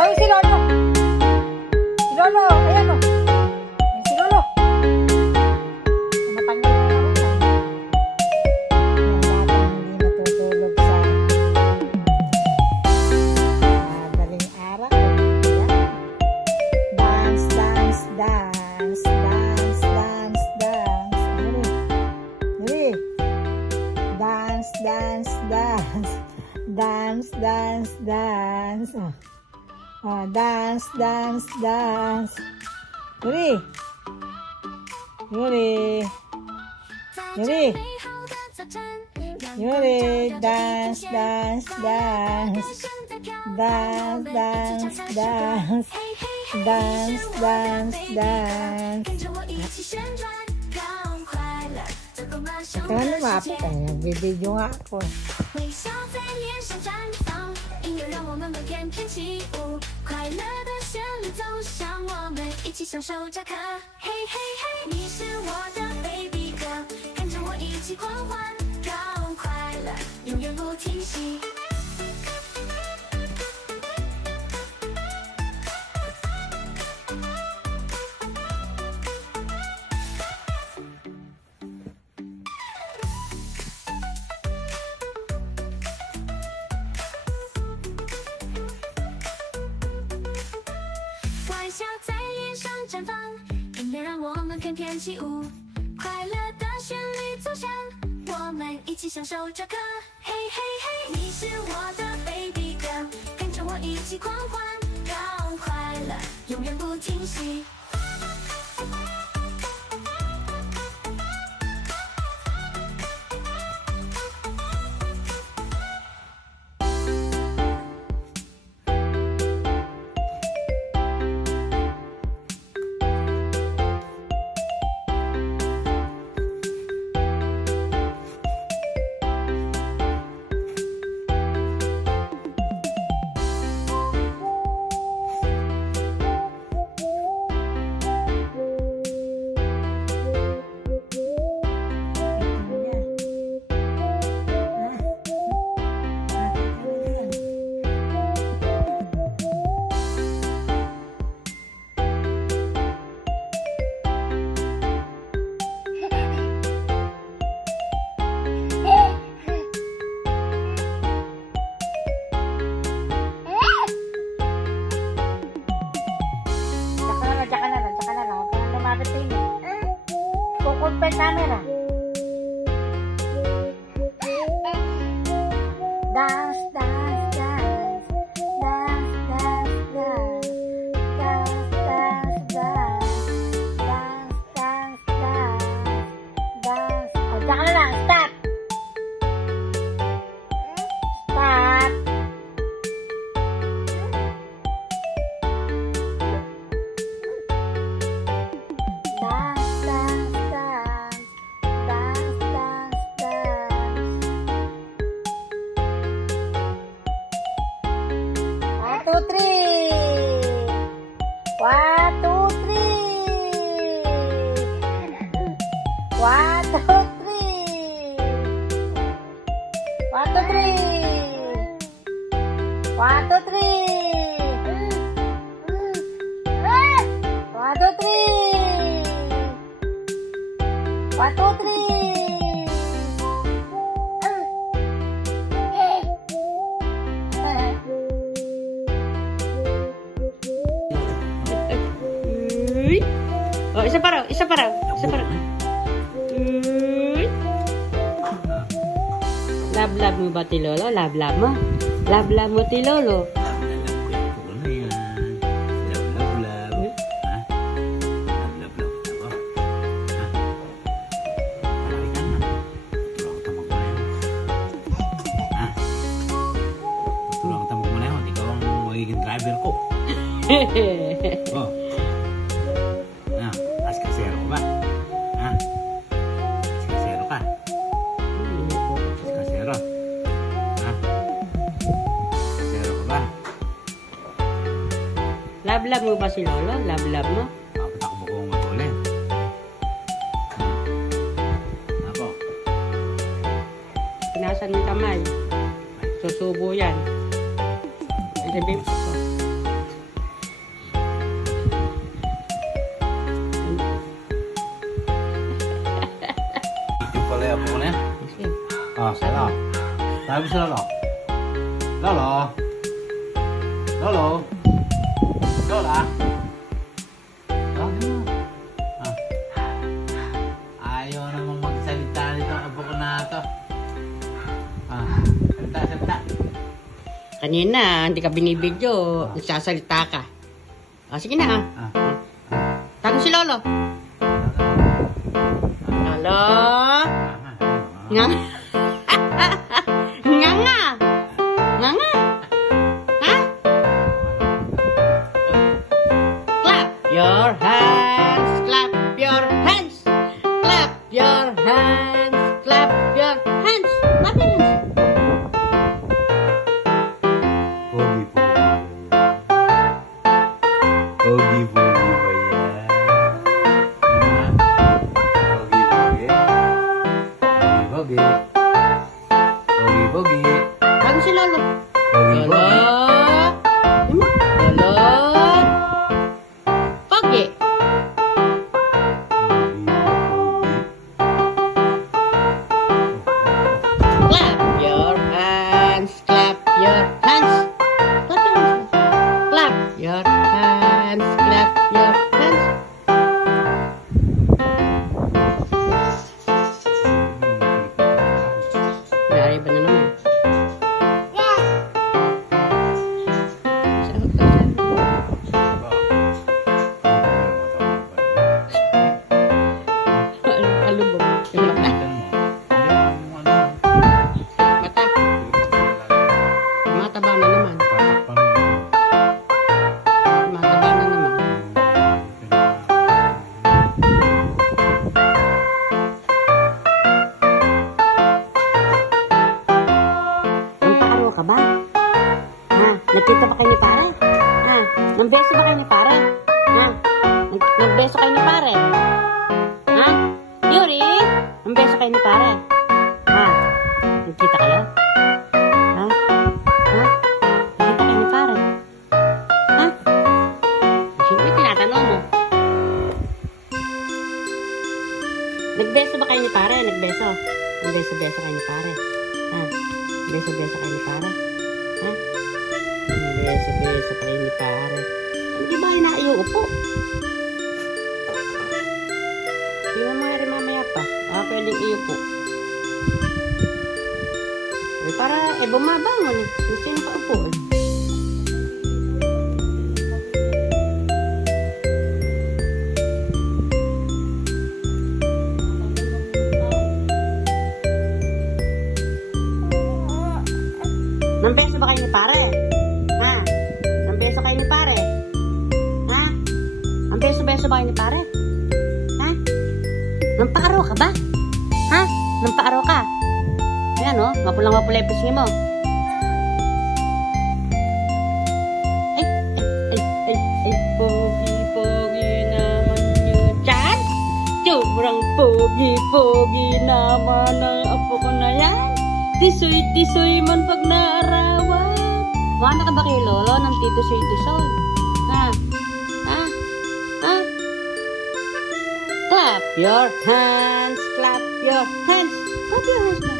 Ay, si Lolo. Si Lolo, ayan o. Ayan si Lolo. Matanggal na naman yan. Yung batang hindi natutulog sa madaling araw. Yan. Dance, dance, dance, dance, dance, dance. Dali. Dance, dance, dance. Dance, dance, dance. Dance, dance, dance. Yuri. Yuri. Yuri. Yuri. Dance, dance, dance. Dance, dance, dance. Dance, dance, dance. Kaya lumapit eh. Nagbibideo nga ako. 微笑在脸上绽放，音乐让我们每天天起舞，快乐的旋律走向我们，一起享受这刻。嘿嘿嘿，你是我的 baby girl， 跟着我一起狂欢，让快乐永远不停息。微笑在脸上绽放，音乐让我们翩翩起舞，快乐的旋律走向我们，一起享受这刻。嘿嘿嘿，你是我的 baby girl， 跟着我一起狂欢，让快乐永远不停息。Kukulpay camera. Dance, dance, dance. Dance, dance, dance. Dance, dance, dance. Dance, dance, dance. Dance. Oh, diyan ka na lang. Stop. Stop. Dance, dance, dance. Dance, dance, dance. 1, 2, 3. 1, 2, 3. 1, 2, 3. 1, 2, 3. 1, 2, 3. 1, 2, 3. 1, 2, 3. Oh, isa pa raw, isa pa raw, isa pa raw. Love mo ba ti Lolo? Love mo? Love mo ti Lolo? Driver ko. Oh. Ah, as kasero ka ba? Ha? As kasero ka? As kasero? Ha? Kasero ka ba? Love mo ba si Lolo? Love mo? Dapat ako mo kung ulit. Ako. Pinasan ng kamay. Susubo yan. Sabi ko. Oh, sero. Sabi sa lolo. Lolo. Lolo. Lola. Tawagin mo. Ah. Ayaw namang magsalita nito ang apo ko na ito. Ah, salita. Kanina, hindi ka binibidyo. Nagsasalita ka. Sige na ah. Ah. Tago si Lolo. Lolo? Nga? Nga nga? Nga nga? Ha? Clap your hands, clap your hands, clap your hands, clap your hands. Clap your hands. Pogi ba yan? Pogi. Pogi. Tago si Lolo. Pogi. Lolo? Lolo? Pogi. Clap your hands, clap your hands. Clap your hands. Clap your hands, clap your hands. Dari ba na naman? Saan ka? Alubog. Yung mata. Mata. Mataba na naman. Mataba na naman. Namparo ka ba? Ha? Nagkita ba kayo ni pare? Ha? Nagbeso ba kayo ni pare? Ha? Nagbeso kayo ni pare? Ha? Yuri? Nagbeso kayo ni pare? Ha? Nagkita kayo? Ha? Ha? Nagkita kayo ni pare? Ha? Siyempre tinatanong mo. Nagbeso ba kayo ni pare? Nagbeso? Nagbeso kayo ni pare? Ha? Beso kayo ni pare? Ha? Beso kayo ni pare? Hindi ba inaiuupo? Hindi mo mamaya pa. Pwedeng iupo. Para bumabangon eh. Gusto yung paupo eh. Nambeso ba kayo ni pare? Ha? Nambeso kayo ni pare? Ha? Nambeso ba kayo ni pare? Ha? Nampaaro ka ba? Ha? Nampaaro ka? Ayan o, mapulang-mapula yung pisngi mo. Ay, pogi naman yun. Chan? Sobrang pogi naman ang apo ko na yan. Tisoy man pag naarawan. Wala ka ba kay Lolo ng titosoy? Ha? Ha? Ha? Clap your hands, clap your hands. Clap your hands na.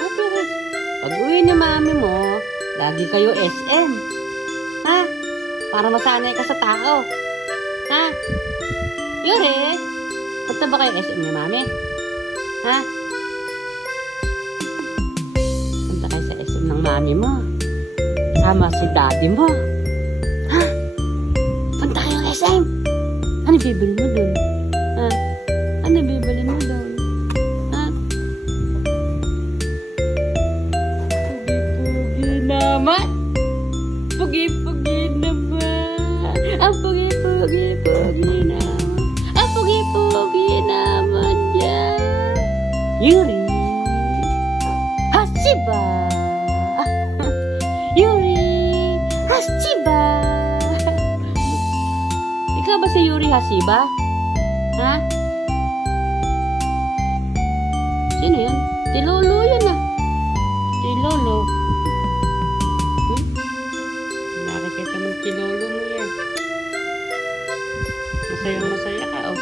Clap your hands. Pag uwi ni mami mo, lagi kayo SM. Ha? Para masanay ka sa tao. Ha? Yuri, punta ba kayo SM ni mami? Ha? Ng mami mo. Sama si daddy mo. Ha? Punta kayo SM. Ano bibili mo dun? Ha? Ano bibili mo dun? Ha? Pugi-pugi naman. Pugi-pugi naman. Ang pugi-pugi naman. Ang pugi-pugi naman yan. Yuri. Hashiba. Yuri Hashiba. Ikaw ba si Yuri Hashiba? Ha? Sino yun? Si Lolo yun ah. Si Lolo. Nakikita mo si Lolo mo yan. Masaya ka oh.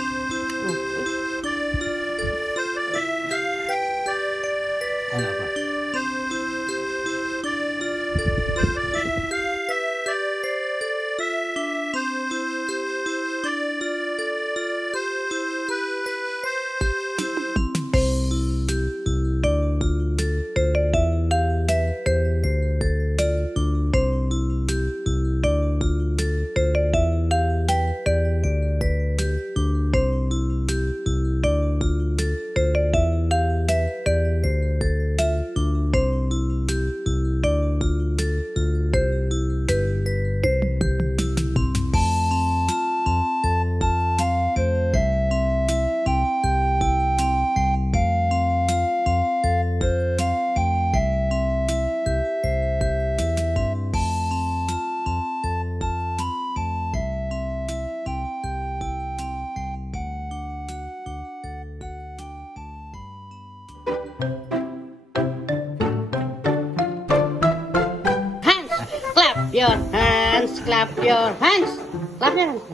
your hands. Clap your hands. Clap your hands.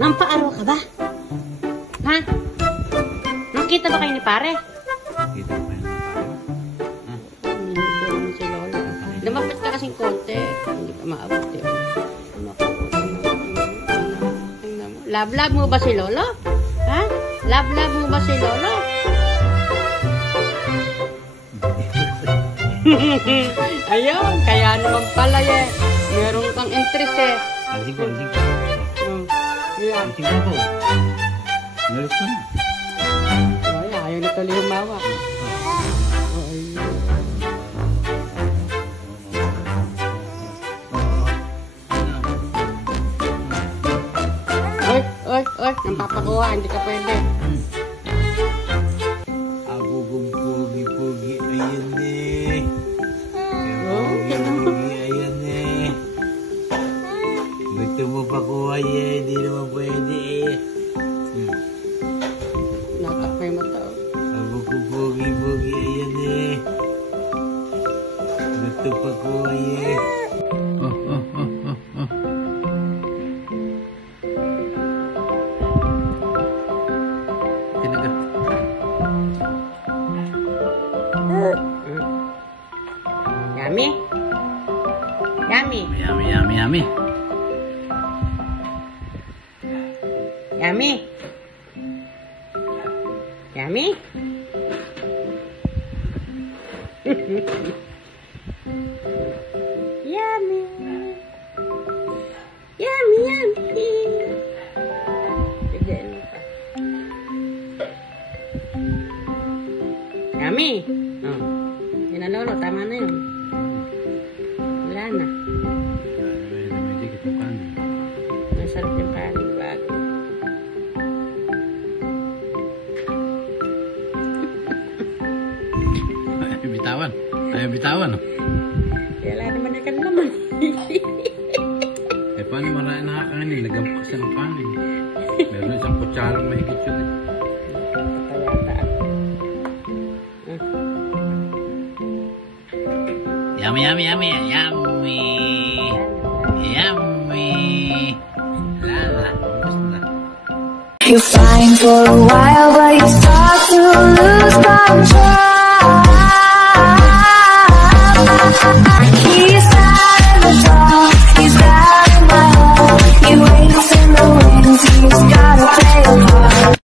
Nampaaro ka ba? Ha? Nakita ba kayo ni pare? Kita ko kayo ng pare. Hindi ko naman si Lolo. Lumapit ka kasing konti. Hindi ka maabot yun. Love mo ba si Lolo? Ha? Love mo ba si Lolo? Ayun, kaya naman pala eh. Meron kang interest eh. Alising ko, alising ko. Yan. Alising ko po. Nalis ko na. Ay, ayaw na tuloy humawa. Oy, nampapakuha, hindi ka pwede. Ako kong pogi-pogi, ayan eh. Pogi-pogi, ayan eh. Gusto mo pa kuha eh, di naman pwede eh. Natak may mata. Ako kong pogi-pogi, ayan eh. Gusto pa kuha eh. Oh. Tinaga. Yummy? Yummy? Yummy. Yummy? Yummy? Yummy. Yummy. Bigyan mo pa. Yummy? Oh. Yun na, Lolo. Tama na yun. Wala na. Masarap yung kanin bago. Ayaw bitawan. Wala naman na naman. Eh, paano marami nakakanin? Lagyan ko kasi ng kanin. Meron isang kutsarang mahigit yun eh. Patawata ako. Yummy. Lala. Basta. You're fine for a while, but you start to lose control.